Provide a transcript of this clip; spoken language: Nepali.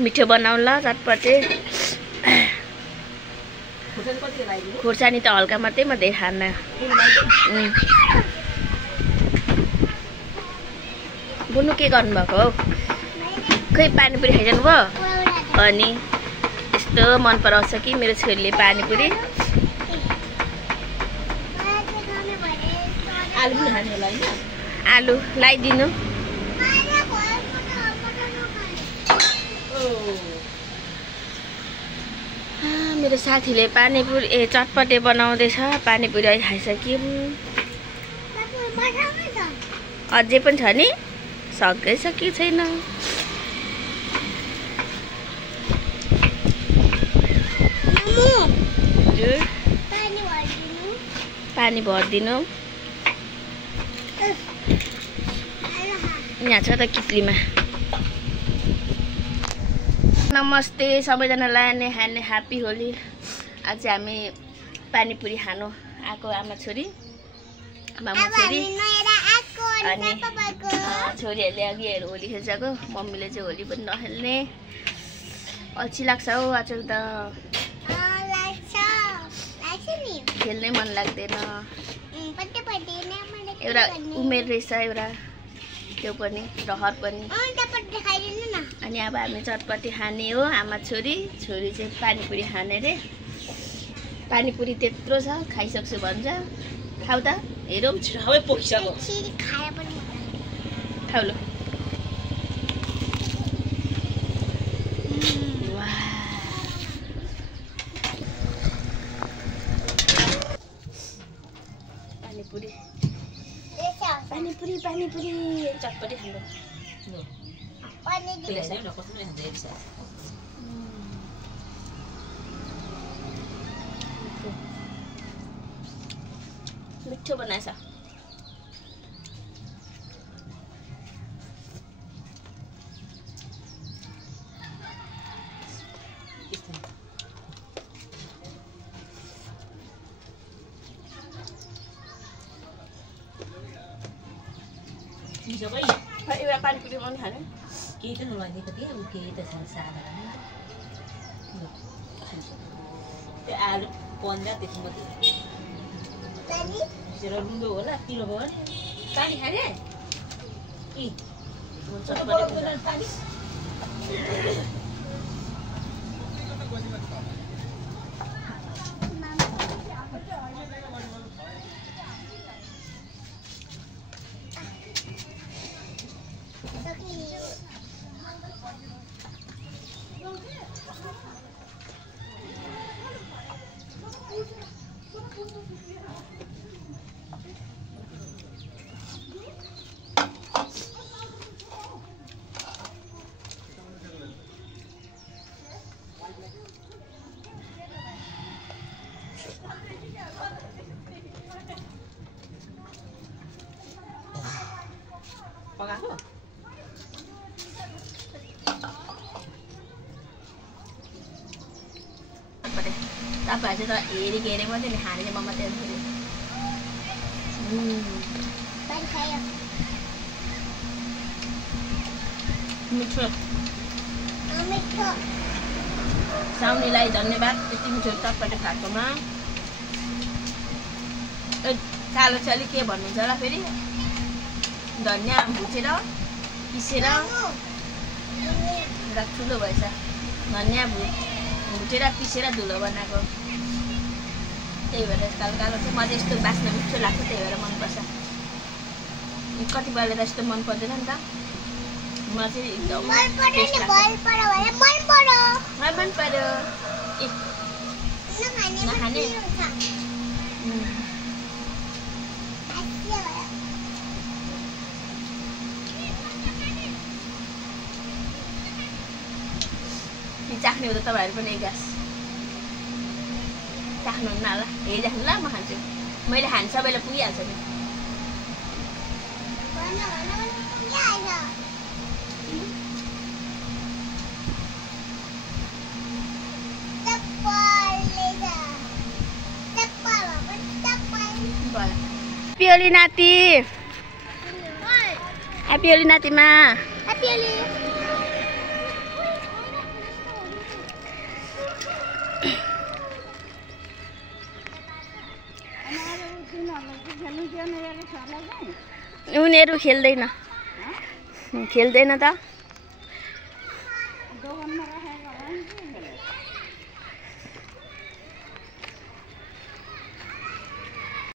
मिठो बनाउला चटपटे खुर्सानी त हल्का मात्रै म धेरै खान्न बुनु के गर्नुभएको हौ खै पानीपुरी खाइरहनु भयो अनि यस्तो मन पराउँछ कि मेरो छोरीले पानीपुरी आलु लगाइदिनु मेरो साथीले पानीपुरी चटपटे बनाउँदैछ पानीपुरी अहिले खाइसक्यौँ अझै पनि छ नि सकिसकेको छैन पानी भरिदिनु यहाँ छ त कित्लीमा नमस्ते सबैजनालाई नै ह्याप्पी होली आज हामी पानीपुरी खानु आएको आमा छोरी मामा छोरी अनि छोरीहरूले अघि होली खेल्छको मम्मीले चाहिँ होली पनि नखेल्ने अल्छी लाग्छ हौ आजकल त खेल्नै मन लाग्दैन एउटा उमेर रहेछ एउटा त्यो पनि रहर पनि अनि अब हामी चटपटी खाने हो आमा छोरी चाहिँ पानीपुरी खाने रे पानीपुरी त्यत्रो छ खाइसक्छु भन्छ खाऊ त हेरौँ सबै पोखिसक्यो खाऊ ल पानीपुरी चटपटी खानु मिठो बनाएछ एउटा पानीपुरी पनि खाने केही त नलगाइदिएको थिएँ अब केही त छ सादा त्यो आलु पन्जा त्यति मात्रै रुलो होला पिरो भयो भने पानी खाने पकाएको तपाईँहरू चाहिँ त हेरेको मात्रै नि खाने चाहिँ म मात्रै मिठो साउनीलाई धन्यवाद यति मिठो चटपटे खाएकोमा कालो चाहिँ अलिक के भन्नुहुन्छ होला फेरि धनिया भुटेर पिसेर ठुलो भएछ धनिया भुटेर पिसेर धुलो बनाएको त्यही भएर कालो कालो चाहिँ मलाई यस्तो बास्न मिठो लाग्छ त्यही भएर मनपर्छ कतिपयले त यस्तो मन पर्दैन नि त मलाई चाहिँ एकदम मन पर्यो नखाने चाख्ने हो त तपाईँहरू पनि एक गाँस चाख्नुहुन्न होला हेरिराख्नु ल म खान्छु मैले खाने सबैलाई पुगिहाल्छ नि ह्याप्पी होली नाति ह्याप्पी होली नातिमा उनीहरू खेल्दैन त